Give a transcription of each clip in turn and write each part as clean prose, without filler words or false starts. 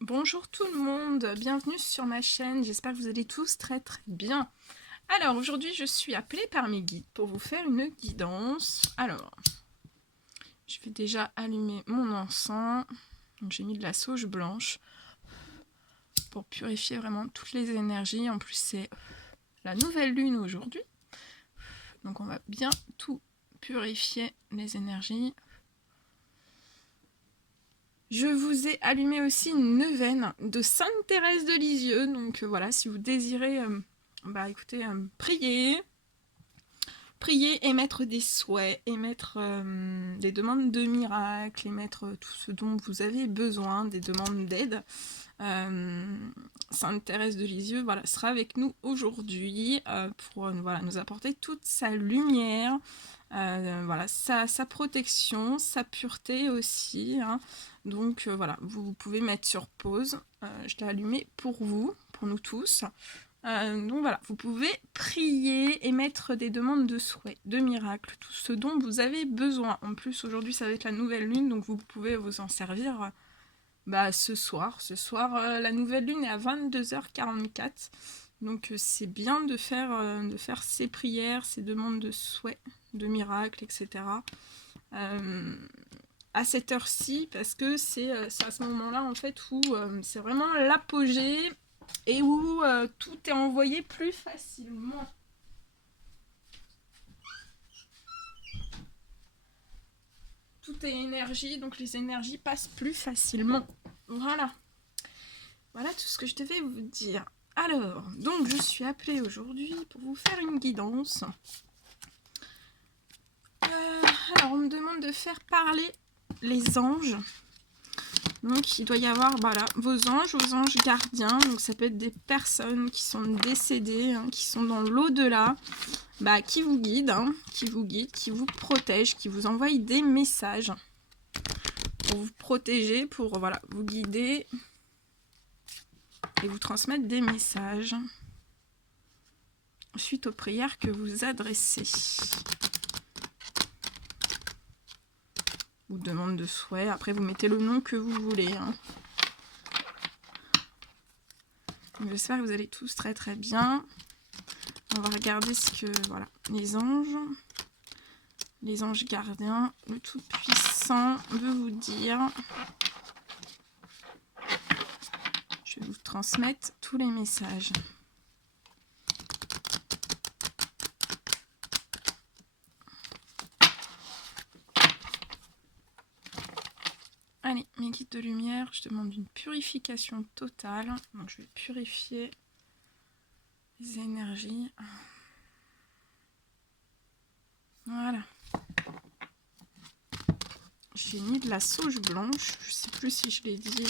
Bonjour tout le monde, bienvenue sur ma chaîne, j'espère que vous allez tous très bien. Alors aujourd'hui je suis appelée par mes guides pour vous faire une guidance. Alors, je vais déjà allumer mon encens, donc j'ai mis de la sauge blanche pour purifier vraiment toutes les énergies. En plus c'est la nouvelle lune aujourd'hui, donc on va bien tout purifier les énergies. Je vous ai allumé aussi une neuvaine de Sainte Thérèse de Lisieux, donc voilà, si vous désirez, écoutez, prier, émettre des souhaits, émettre des demandes de miracles, émettre tout ce dont vous avez besoin, des demandes d'aide. Sainte Thérèse de Lisieux, voilà, sera avec nous aujourd'hui pour voilà, nous apporter toute sa lumière, voilà, sa protection, sa pureté aussi, hein. Donc voilà, vous pouvez mettre sur pause. Je l'ai allumé pour vous, pour nous tous. Donc voilà, vous pouvez prier, émettre des demandes de souhaits, de miracles, tout ce dont vous avez besoin. En plus, aujourd'hui, ça va être la nouvelle lune, donc vous pouvez vous en servir ce soir. Ce soir, la nouvelle lune est à 22h44. Donc c'est bien de faire ces prières, ces demandes de souhaits, de miracles, etc. À cette heure-ci, parce que c'est à ce moment-là en fait où c'est vraiment l'apogée et où tout est envoyé plus facilement. Tout est énergie, donc les énergies passent plus facilement. Voilà. Voilà tout ce que je devais vous dire. Alors, donc je suis appelée aujourd'hui pour vous faire une guidance. Alors, on me demande de faire parler les anges. Donc, il doit y avoir vos anges gardiens. Donc, ça peut être des personnes qui sont décédées, hein, qui sont dans l'au-delà, qui vous guident, qui vous protègent, qui vous envoient des messages pour vous protéger, pour vous guider et vous transmettre des messages suite aux prières que vous adressez. Ou demande de souhait. Après, vous mettez le nom que vous voulez, hein. J'espère que vous allez tous très bien. On va regarder ce que les anges gardiens, le Tout-Puissant veut vous dire. Je vais vous transmettre tous les messages. Allez, mes guides de lumière, je demande une purification totale. Donc je vais purifier les énergies. Voilà. J'ai mis de la sauge blanche. Je ne sais plus si je l'ai dit.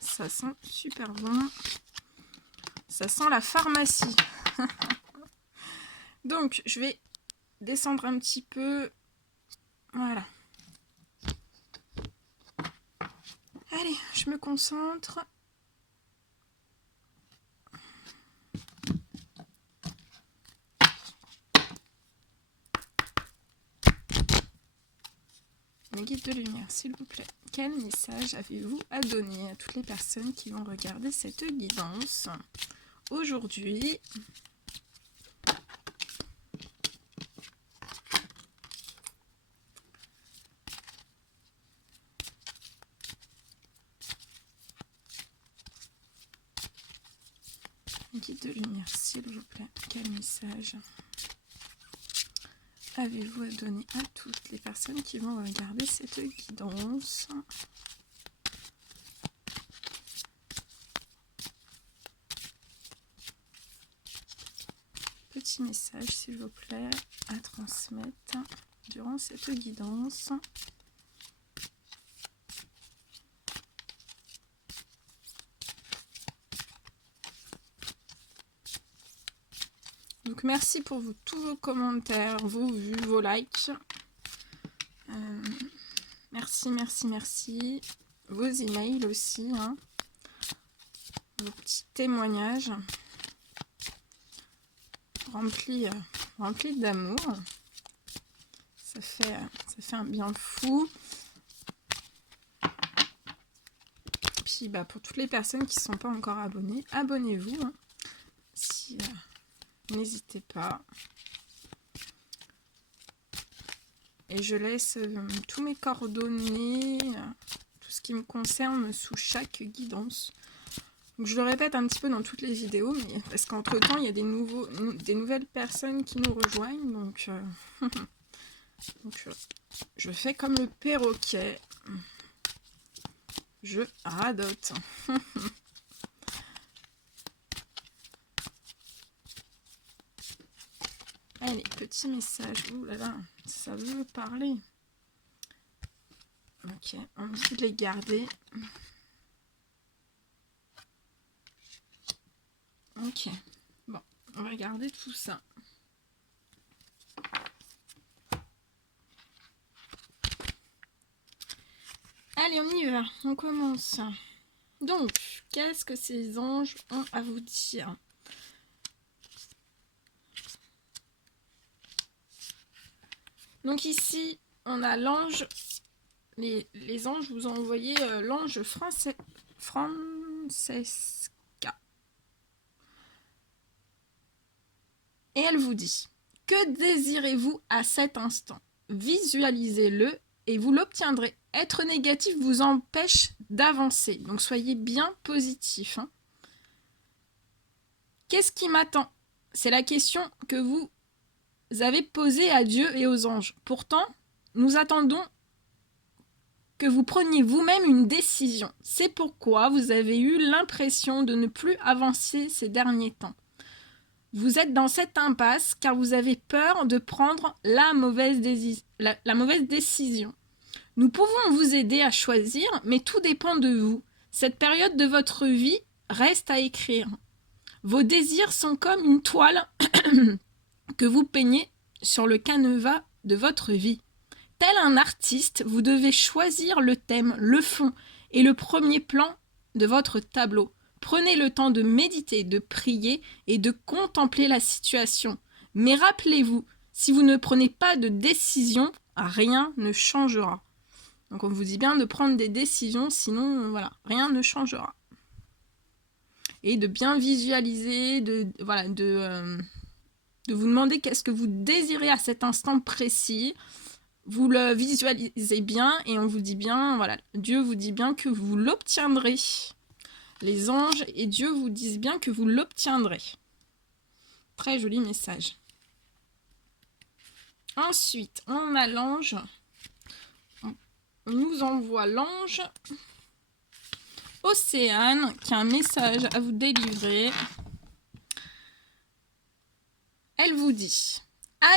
Ça sent super bon. Ça sent la pharmacie. Donc, je vais descendre un petit peu. Voilà. Allez, je me concentre. Mes guides de lumière, s'il vous plaît. Quel message avez-vous à donner à toutes les personnes qui vont regarder cette guidance aujourd'hui? Guide de lumière, s'il vous plaît, quel message avez-vous à donner à toutes les personnes qui vont regarder cette guidance? Petit message, s'il vous plaît, à transmettre durant cette guidance. Donc merci pour tous vos commentaires, vos vues, vos likes. Merci. Vos emails aussi, hein. Vos petits témoignages remplis d'amour. Ça fait un bien fou. Puis bah, pour toutes les personnes qui ne sont pas encore abonnées, abonnez-vous. Hein. Si, n'hésitez pas. Et je laisse tous mes coordonnées, tout ce qui me concerne sous chaque guidance. Donc, je le répète un petit peu dans toutes les vidéos, mais parce qu'entre temps, il y a des nouvelles personnes qui nous rejoignent. Donc, je fais comme le perroquet. Je radote. Allez, petit message. Ouh là là, ça veut parler. Ok, on va essayer de les garder. Ok, bon, on va regarder tout ça. Allez, on y va, on commence. Donc, qu'est-ce que ces anges ont à vous dire? Donc ici, on a l'ange, les anges vous ont envoyé l'ange Francesca. Et elle vous dit, que désirez-vous à cet instant? Visualisez-le et vous l'obtiendrez. Être négatif vous empêche d'avancer, donc soyez bien positif. Hein. Qu'est-ce qui m'attend? C'est la question que vous avez posée à Dieu et aux anges. Pourtant, nous attendons que vous preniez vous-même une décision. C'est pourquoi vous avez eu l'impression de ne plus avancer ces derniers temps. Vous êtes dans cette impasse car vous avez peur de prendre la mauvaise décision. Nous pouvons vous aider à choisir, mais tout dépend de vous. Cette période de votre vie reste à écrire. Vos désirs sont comme une toile que vous peignez sur le canevas de votre vie. Tel un artiste, vous devez choisir le thème, le fond et le premier plan de votre tableau. Prenez le temps de méditer, de prier et de contempler la situation. Mais rappelez-vous, si vous ne prenez pas de décision, rien ne changera. Donc on vous dit bien de prendre des décisions, sinon voilà, rien ne changera. Et de bien visualiser, de vous demander qu'est-ce que vous désirez à cet instant précis. Vous le visualisez bien et on vous dit bien, voilà, Dieu vous dit bien que vous l'obtiendrez. Les anges et Dieu vous disent bien que vous l'obtiendrez. Très joli message. Ensuite, on a l'ange. On nous envoie l'ange Océane qui a un message à vous délivrer. Elle vous dit: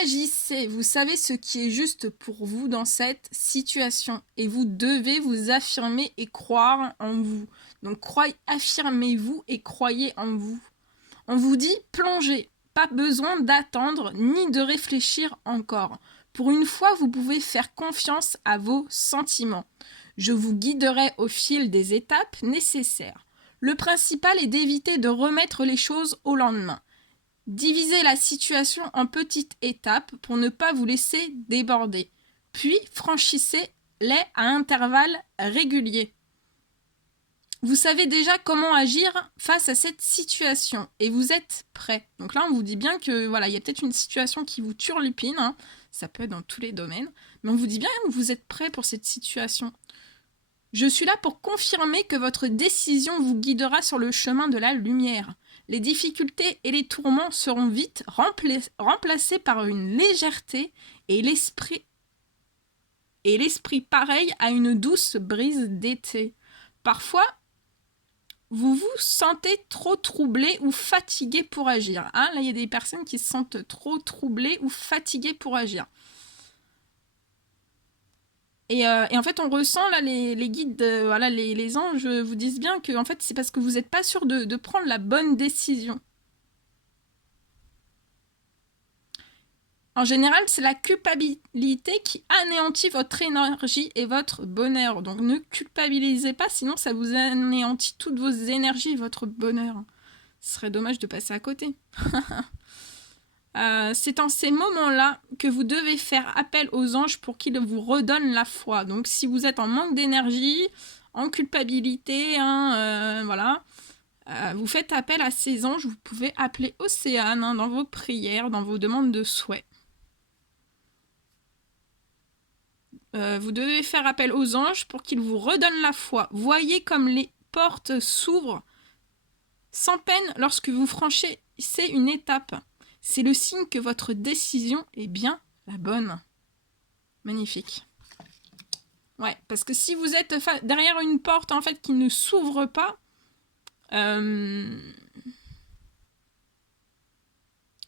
agissez, vous savez ce qui est juste pour vous dans cette situation et vous devez vous affirmer et croire en vous. Donc affirmez-vous et croyez en vous. On vous dit plongez, pas besoin d'attendre ni de réfléchir encore. Pour une fois, vous pouvez faire confiance à vos sentiments. Je vous guiderai au fil des étapes nécessaires. Le principal est d'éviter de remettre les choses au lendemain. Divisez la situation en petites étapes pour ne pas vous laisser déborder. Puis franchissez-les à intervalles réguliers. Vous savez déjà comment agir face à cette situation et vous êtes prêt. Donc là, on vous dit bien que voilà, il y a peut-être une situation qui vous turlupine, hein. Ça peut être dans tous les domaines, mais on vous dit bien que vous êtes prêt pour cette situation. Je suis là pour confirmer que votre décision vous guidera sur le chemin de la lumière. Les difficultés et les tourments seront vite remplacés par une légèreté et l'esprit pareil à une douce brise d'été. Parfois, vous vous sentez trop troublé ou fatigué pour agir. Hein, là, il y a des personnes qui se sentent trop troublées ou fatiguées pour agir. Et en fait, on ressent là les guides, les anges vous disent bien que en fait, c'est parce que vous n'êtes pas sûr de prendre la bonne décision. En général, c'est la culpabilité qui anéantit votre énergie et votre bonheur. Donc ne culpabilisez pas, sinon ça vous anéantit toutes vos énergies et votre bonheur. Ce serait dommage de passer à côté. C'est en ces moments-là que vous devez faire appel aux anges pour qu'ils vous redonnent la foi. Donc si vous êtes en manque d'énergie, en culpabilité, hein, voilà. Vous faites appel à ces anges, vous pouvez appeler Océane hein, dans vos prières, dans vos demandes de souhait. Vous devez faire appel aux anges pour qu'ils vous redonnent la foi. Voyez comme les portes s'ouvrent sans peine lorsque vous franchissez une étape. C'est le signe que votre décision est bien la bonne. Magnifique. Ouais, parce que si vous êtes derrière une porte en fait qui ne s'ouvre pas,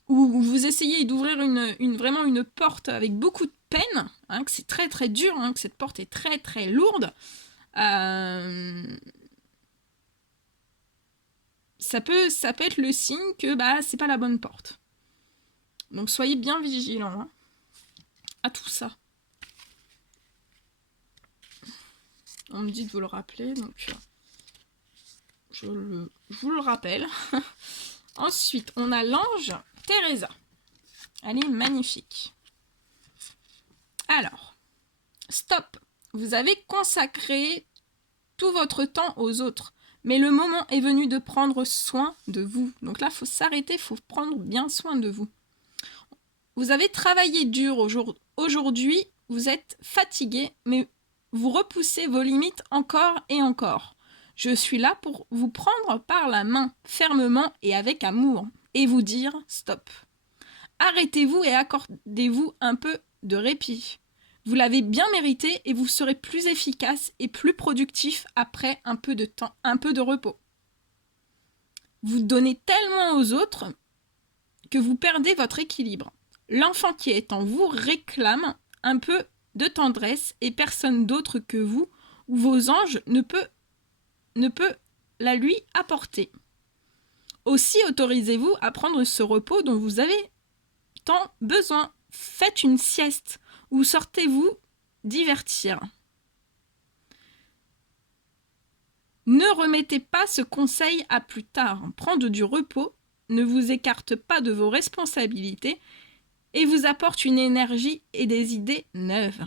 ou vous essayez d'ouvrir vraiment une porte avec beaucoup de peine, hein, que c'est très très dur, hein, que cette porte est très très lourde, ça peut être le signe que c'est pas la bonne porte. Donc soyez bien vigilants hein, à tout ça. On me dit de vous le rappeler, donc je vous le rappelle. Ensuite, on a l'ange Teresa. Elle est magnifique. Alors, stop. Vous avez consacré tout votre temps aux autres. Mais le moment est venu de prendre soin de vous. Donc là, il faut s'arrêter, il faut prendre bien soin de vous. Vous avez travaillé dur aujourd'hui, vous êtes fatigué, mais vous repoussez vos limites encore et encore. Je suis là pour vous prendre par la main, fermement et avec amour, et vous dire stop. Arrêtez-vous et accordez-vous un peu de répit. Vous l'avez bien mérité et vous serez plus efficace et plus productif après un peu de temps, un peu de repos. Vous donnez tellement aux autres que vous perdez votre équilibre. L'enfant qui est en vous réclame un peu de tendresse et personne d'autre que vous ou vos anges ne peut la lui apporter. Aussi autorisez-vous à prendre ce repos dont vous avez tant besoin. Faites une sieste ou sortez-vous divertir. Ne remettez pas ce conseil à plus tard. Prendre du repos ne vous écarte pas de vos responsabilités et vous apporte une énergie et des idées neuves.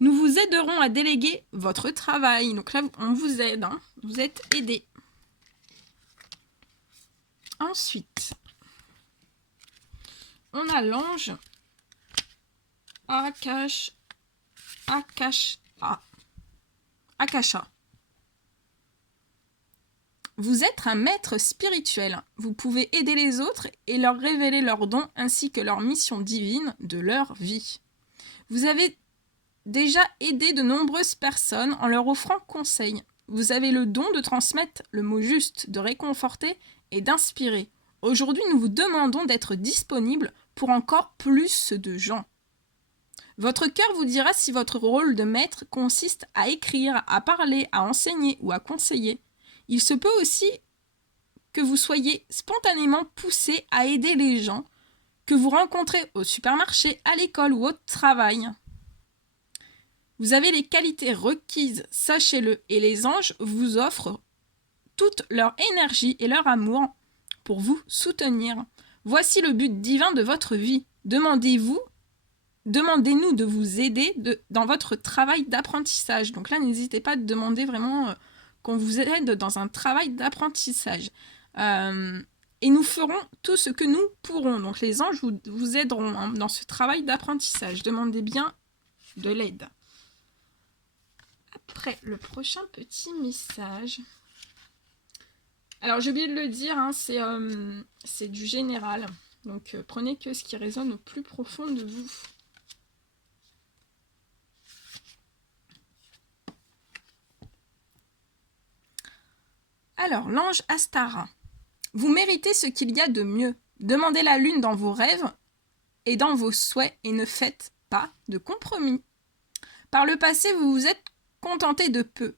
Nous vous aiderons à déléguer votre travail. Donc là, on vous aide, hein. Vous êtes aidés. Ensuite, on a l'ange Akasha. Vous êtes un maître spirituel. Vous pouvez aider les autres et leur révéler leurs dons ainsi que leur mission divine de leur vie. Vous avez déjà aidé de nombreuses personnes en leur offrant conseil. Vous avez le don de transmettre le mot juste, de réconforter et d'inspirer. Aujourd'hui, nous vous demandons d'être disponible pour encore plus de gens. Votre cœur vous dira si votre rôle de maître consiste à écrire, à parler, à enseigner ou à conseiller. Il se peut aussi que vous soyez spontanément poussé à aider les gens que vous rencontrez au supermarché, à l'école ou au travail. Vous avez les qualités requises, sachez-le, et les anges vous offrent toute leur énergie et leur amour pour vous soutenir. Voici le but divin de votre vie. Demandez-nous de vous aider dans votre travail d'apprentissage. Donc là, n'hésitez pas à demander vraiment qu'on vous aide dans un travail d'apprentissage. Et nous ferons tout ce que nous pourrons. Donc les anges vous aideront hein, dans ce travail d'apprentissage. Demandez bien de l'aide. Après, le prochain petit message. Alors, j'ai oublié de le dire, hein, c'est du général. Donc, prenez que ce qui résonne au plus profond de vous. Alors, l'ange Astara. Vous méritez ce qu'il y a de mieux. Demandez la lune dans vos rêves et dans vos souhaits et ne faites pas de compromis. Par le passé, vous vous êtes contenté de peu,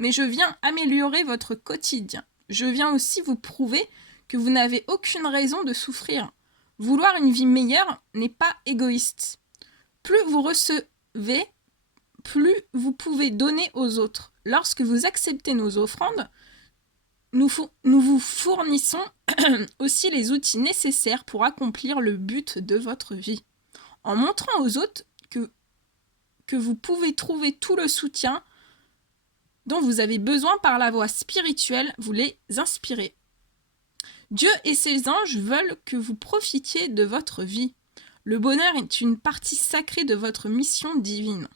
mais je viens améliorer votre quotidien. Je viens aussi vous prouver que vous n'avez aucune raison de souffrir. Vouloir une vie meilleure n'est pas égoïste. Plus vous recevez, plus vous pouvez donner aux autres. Lorsque vous acceptez nos offrandes, nous vous fournissons aussi les outils nécessaires pour accomplir le but de votre vie. En montrant aux autres que que vous pouvez trouver tout le soutien dont vous avez besoin par la voie spirituelle, vous les inspirez. Dieu et ses anges veulent que vous profitiez de votre vie. Le bonheur est une partie sacrée de votre mission divine.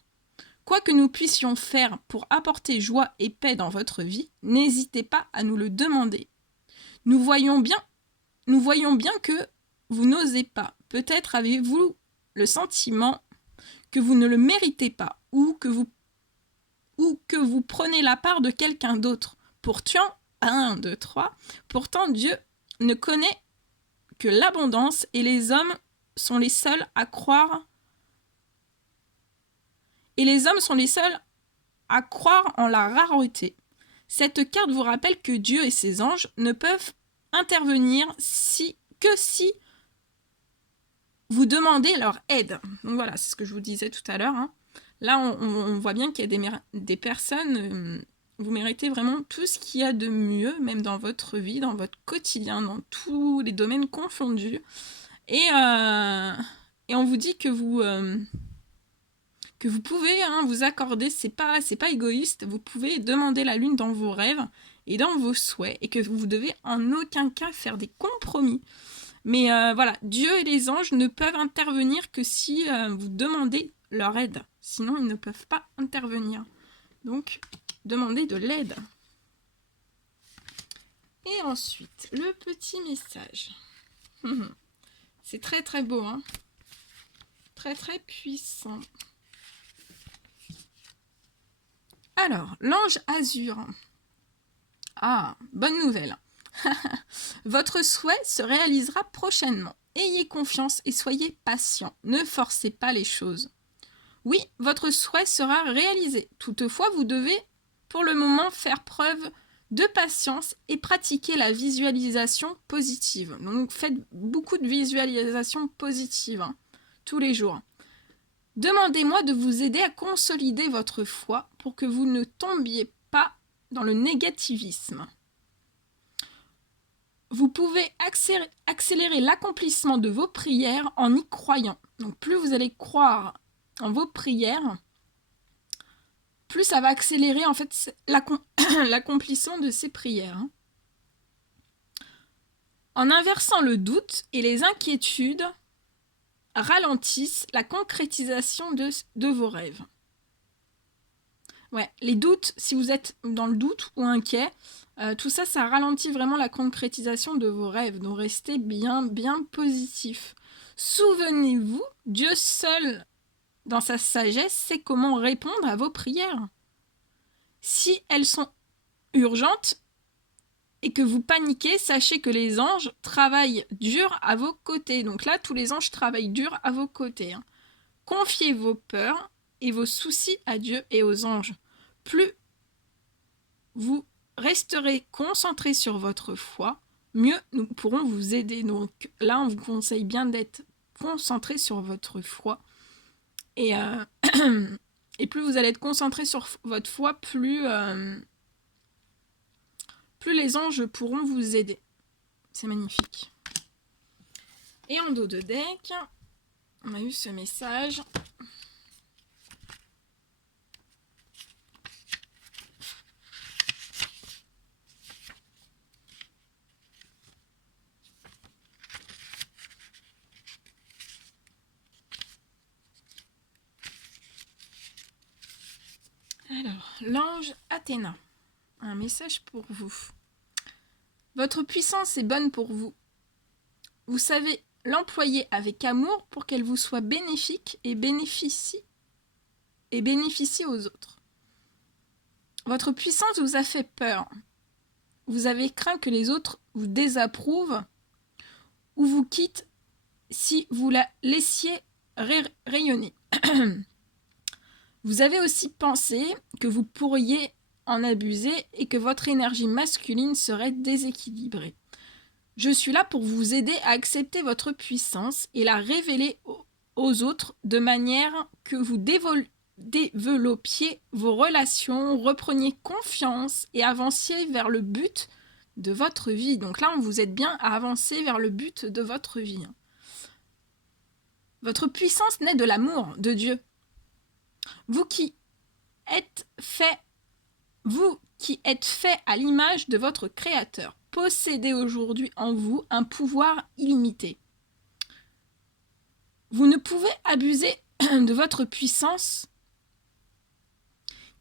Quoi que nous puissions faire pour apporter joie et paix dans votre vie, n'hésitez pas à nous le demander. Nous voyons bien que vous n'osez pas. Peut-être avez-vous le sentiment que vous ne le méritez pas ou que vous prenez la part de quelqu'un d'autre. Pourtant, Dieu ne connaît que l'abondance et les hommes sont les seuls à croire en la rareté. Cette carte vous rappelle que Dieu et ses anges ne peuvent intervenir que si vous demandez leur aide. Donc voilà, c'est ce que je vous disais tout à l'heure. Là, on voit bien qu'il y a des personnes, vous méritez vraiment tout ce qu'il y a de mieux, même dans votre vie, dans votre quotidien, dans tous les domaines confondus. Et on vous dit que vous pouvez vous accorder, c'est pas égoïste, vous pouvez demander la lune dans vos rêves et dans vos souhaits, et que vous devez en aucun cas faire des compromis. Mais voilà, Dieu et les anges ne peuvent intervenir que si vous demandez leur aide. Sinon, ils ne peuvent pas intervenir. Donc, demandez de l'aide. Et ensuite, le petit message. C'est très très beau, hein. Très très puissant. Alors, l'ange azur. Ah, bonne nouvelle. Votre souhait se réalisera prochainement. Ayez confiance et soyez patient. Ne forcez pas les choses. Oui, votre souhait sera réalisé. Toutefois, vous devez pour le moment faire preuve de patience et pratiquer la visualisation positive. Donc, faites beaucoup de visualisation positive tous les jours. Demandez-moi de vous aider à consolider votre foi pour que vous ne tombiez pas dans le négativisme. Vous pouvez accélérer l'accomplissement de vos prières en y croyant. Donc plus vous allez croire en vos prières, plus ça va accélérer en fait l'accomplissement de ces prières. En inversant le doute et les inquiétudes, ralentissent la concrétisation de vos rêves. Ouais, les doutes, si vous êtes dans le doute ou inquiet, tout ça, ça ralentit vraiment la concrétisation de vos rêves. Donc restez bien positif. Souvenez-vous, Dieu seul, dans sa sagesse, sait comment répondre à vos prières. Si elles sont urgentes et que vous paniquez, sachez que les anges travaillent dur à vos côtés. Donc là, tous les anges travaillent dur à vos côtés. Confiez vos peurs et vos soucis à Dieu et aux anges. Plus vous resterez concentré sur votre foi, mieux nous pourrons vous aider. Donc là, on vous conseille bien d'être concentré sur votre foi. Et plus vous allez être concentré sur votre foi, plus les anges pourront vous aider. C'est magnifique. Et en dos de deck, on a eu ce message. Alors, l'ange Athéna, un message pour vous. Votre puissance est bonne pour vous. Vous savez l'employer avec amour pour qu'elle vous soit bénéfique et bénéficie aux autres. Votre puissance vous a fait peur. Vous avez craint que les autres vous désapprouvent ou vous quittent si vous la laissiez rayonner. Vous avez aussi pensé que vous pourriez en abuser et que votre énergie masculine serait déséquilibrée. Je suis là pour vous aider à accepter votre puissance et la révéler aux autres de manière que vous développiez vos relations, repreniez confiance et avanciez vers le but de votre vie. Donc là, on vous aide bien à avancer vers le but de votre vie. Votre puissance naît de l'amour de Dieu. Vous qui êtes fait à l'image de votre Créateur, possédez aujourd'hui en vous un pouvoir illimité. Vous ne pouvez abuser de votre puissance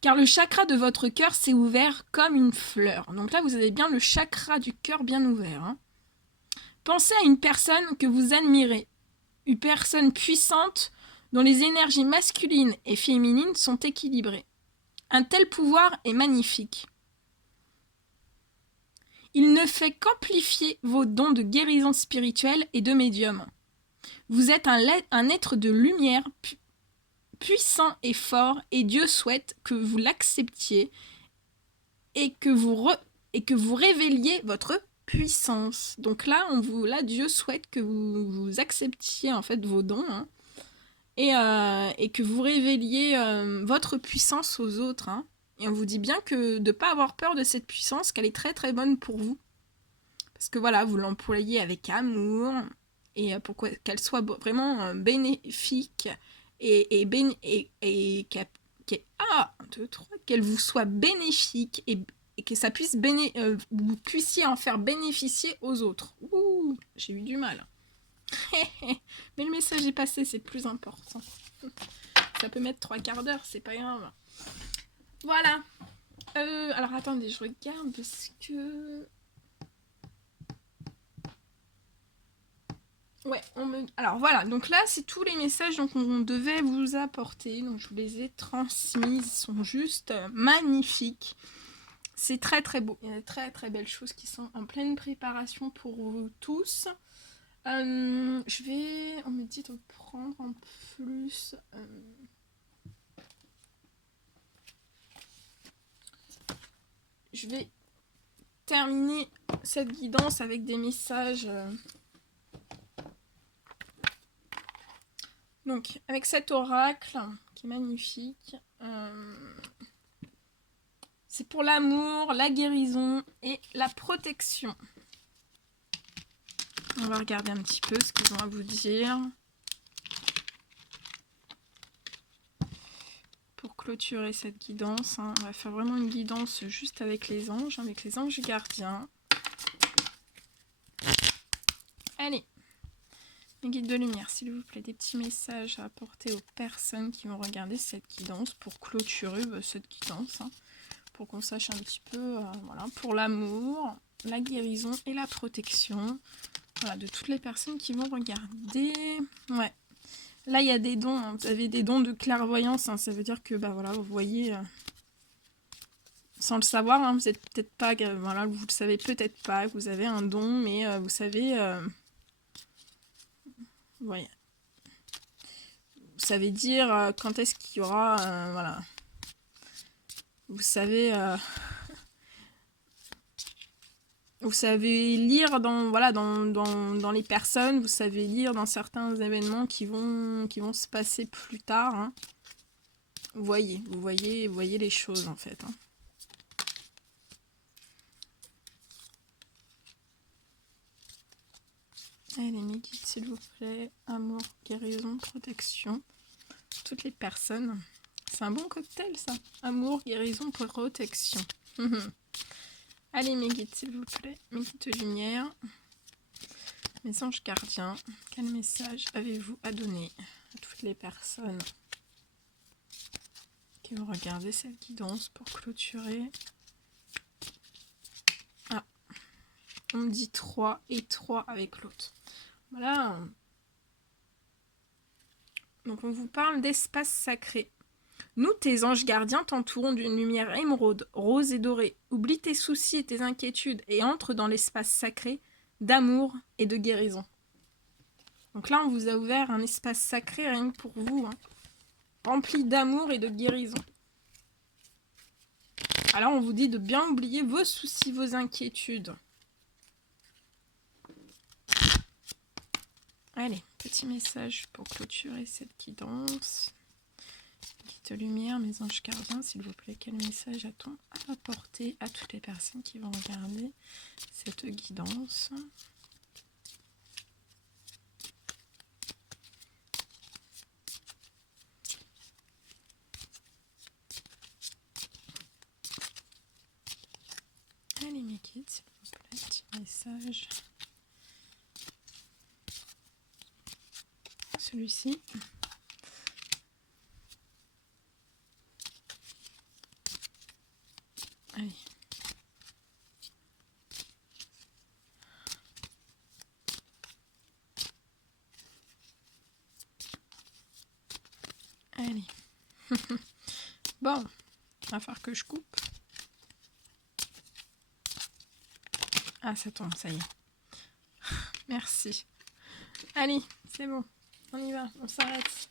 car le chakra de votre cœur s'est ouvert comme une fleur. Donc là, vous avez bien le chakra du cœur bien ouvert. Hein. Pensez à une personne que vous admirez, une personne puissante dont les énergies masculines et féminines sont équilibrées. Un tel pouvoir est magnifique. Il ne fait qu'amplifier vos dons de guérison spirituelle et de médium. Vous êtes un être de lumière puissant et fort, et Dieu souhaite que vous l'acceptiez et que vous révéliez votre puissance. Donc là, Dieu souhaite que vous acceptiez en fait vos dons hein, et que vous révéliez votre puissance aux autres. Hein. Et on vous dit bien que de ne pas avoir peur de cette puissance, qu'elle est très très bonne pour vous. Parce que voilà, vous l'employez avec amour et pour qu'elle soit vraiment bénéfique qu'elle vous soit bénéfique et que ça puisse vous puissiez en faire bénéficier aux autres. Ouh, j'ai eu du mal. Mais le message est passé, c'est plus important. Ça peut mettre 3/4 d'heure, c'est pas grave. Voilà. Alors attendez, je regarde parce que... Ouais, alors voilà, donc là c'est tous les messages qu'on devait vous apporter, donc je vous les ai transmis, ils sont juste magnifiques. C'est très très beau, il y a de très très belles choses qui sont en pleine préparation pour vous tous. On me dit de prendre en plus... je vais terminer cette guidance avec des messages... Donc, avec cet oracle qui est magnifique, c'est pour l'amour, la guérison et la protection. On va regarder un petit peu ce qu'ils ont à vous dire. Pour clôturer cette guidance, hein, on va faire vraiment une guidance juste avec les anges gardiens. Allez, les guides de lumière, s'il vous plaît, des petits messages à apporter aux personnes qui vont regarder cette guidance pour clôturer cette guidance, hein, pour qu'on sache un petit peu, voilà, pour l'amour, la guérison et la protection, voilà, de toutes les personnes qui vont regarder. Ouais, là il y a des dons, hein, vous avez des dons de clairvoyance, hein, ça veut dire que voilà, vous voyez, sans le savoir, hein, vous êtes peut-être pas, voilà, vous le savez peut-être pas, que vous avez un don, mais vous savez. Ouais. Vous savez dire quand est-ce qu'il y aura... voilà. Vous savez... vous savez lire dans les personnes, vous savez lire dans certains événements qui vont se passer plus tard. Hein. Vous voyez les choses en fait. Hein. Allez, mes guides, s'il vous plaît. Amour, guérison, protection. Toutes les personnes. C'est un bon cocktail, ça. Amour, guérison, protection. Allez, mes guides, s'il vous plaît. Mes guides de lumière. Mes anges gardiens. Quel message avez-vous à donner à toutes les personnes qui vont regarder cette guidance pour clôturer? Ah, on me dit 3 et 3 avec l'autre. Voilà. Donc on vous parle d'espace sacré. Nous, tes anges gardiens, t'entourons d'une lumière émeraude, rose et dorée. Oublie tes soucis et tes inquiétudes et entre dans l'espace sacré d'amour et de guérison. Donc là, on vous a ouvert un espace sacré rien que pour vous, hein, rempli d'amour et de guérison. Alors, on vous dit de bien oublier vos soucis, vos inquiétudes. Allez, petit message pour clôturer cette guidance. Guide de lumière, mes anges gardiens, s'il vous plaît, quel message a-t-on à apporter à toutes les personnes qui vont regarder cette guidance? message. Celui-ci. Allez. Allez. Bon, il va falloir que je coupe. Ah, ça tombe, ça y est. Merci. Allez, c'est bon. On y va, on s'arrête.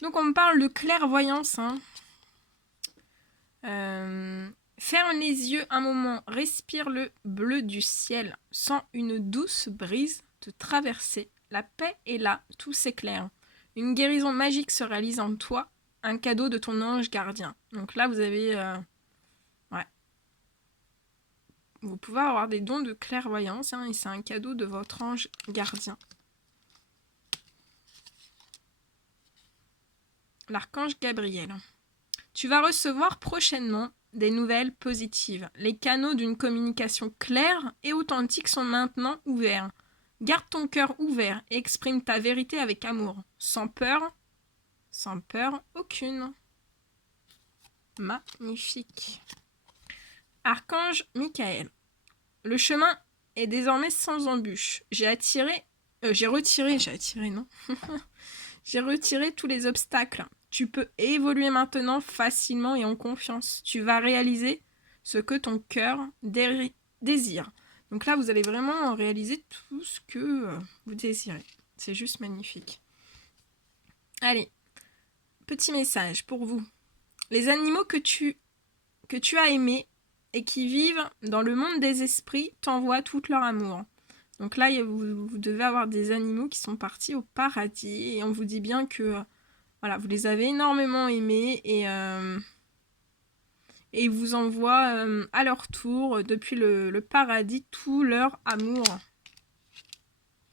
Donc, on me parle de clairvoyance. Hein. Ferme les yeux un moment, respire le bleu du ciel. Sens une douce brise te traverser. La paix est là, tout s'éclaire. Une guérison magique se réalise en toi, un cadeau de ton ange gardien. Donc là, vous avez... ouais. Vous pouvez avoir des dons de clairvoyance, hein, et c'est un cadeau de votre ange gardien. L'archange Gabriel. Tu vas recevoir prochainement des nouvelles positives. Les canaux d'une communication claire et authentique sont maintenant ouverts. Garde ton cœur ouvert et exprime ta vérité avec amour, sans peur aucune. Magnifique. Archange Michael. Le chemin est désormais sans embûche. J'ai retiré tous les obstacles. Tu peux évoluer maintenant facilement et en confiance. Tu vas réaliser ce que ton cœur désire. Donc là, vous allez vraiment réaliser tout ce que vous désirez. C'est juste magnifique. Allez, petit message pour vous. Les animaux que tu as aimés et qui vivent dans le monde des esprits t'envoient tout leur amour. Donc là, vous devez avoir des animaux qui sont partis au paradis et on vous dit bien que voilà, vous les avez énormément aimés et ils vous envoient à leur tour, depuis le paradis, tout leur amour.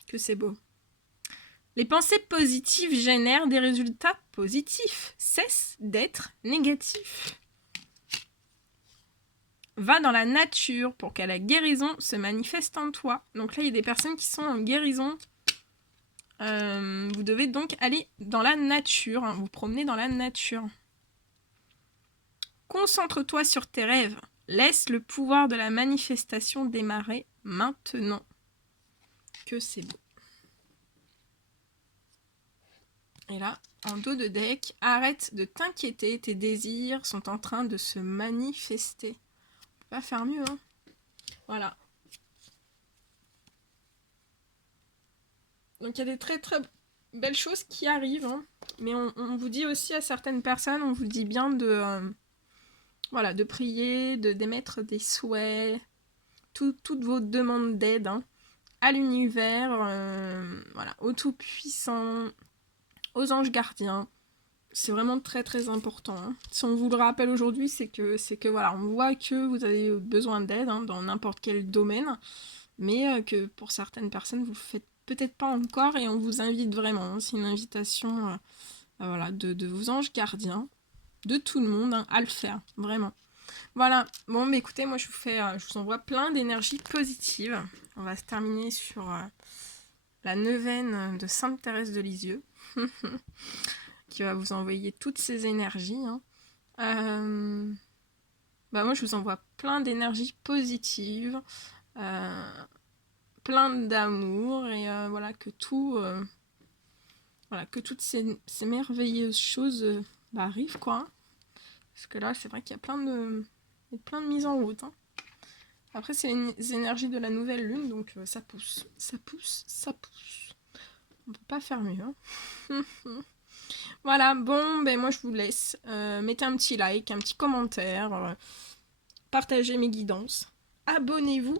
Que c'est beau. Les pensées positives génèrent des résultats positifs. Cesse d'être négatif. Va dans la nature pour que la guérison se manifeste en toi. Donc là, il y a des personnes qui sont en guérison. Vous devez donc aller dans la nature, hein, vous promener dans la nature. Concentre-toi sur tes rêves. Laisse le pouvoir de la manifestation démarrer maintenant. Que c'est beau. Et là, en dos de deck, arrête de t'inquiéter, tes désirs sont en train de se manifester. On peut pas faire mieux, hein. Voilà. Donc il y a des très très belles choses qui arrivent, hein. Mais on vous dit aussi à certaines personnes, on vous dit bien de, voilà, de prier, d'émettre des souhaits, toutes vos demandes d'aide, hein, à l'univers, voilà, au Tout-Puissant, aux anges gardiens. C'est vraiment très très important, hein. Si on vous le rappelle aujourd'hui, c'est que voilà, on voit que vous avez besoin d'aide, hein, dans n'importe quel domaine, mais que pour certaines personnes, vous le faites peut-être pas encore et on vous invite vraiment, hein. C'est une invitation voilà, de vos anges gardiens, de tout le monde, hein, à le faire, vraiment. Voilà, bon, mais écoutez, moi je vous envoie plein d'énergie positive. On va se terminer sur la neuvaine de Sainte Thérèse de Lisieux, qui va vous envoyer toutes ces énergies, hein. Bah moi je vous envoie plein d'énergie positive, plein d'amour, et voilà, que voilà, que toutes ces merveilleuses choses arrivent, quoi, hein. Parce que là, c'est vrai qu'il y a plein de mises en route, hein. Après, c'est les énergies de la nouvelle lune, donc ça pousse. Ça pousse, ça pousse. On peut pas faire mieux, hein. Voilà, bon, ben moi je vous laisse. Mettez un petit like, un petit commentaire. Partagez mes guidances. Abonnez-vous.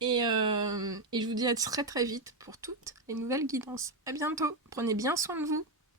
Et je vous dis à très très vite pour toutes les nouvelles guidances. À bientôt. Prenez bien soin de vous.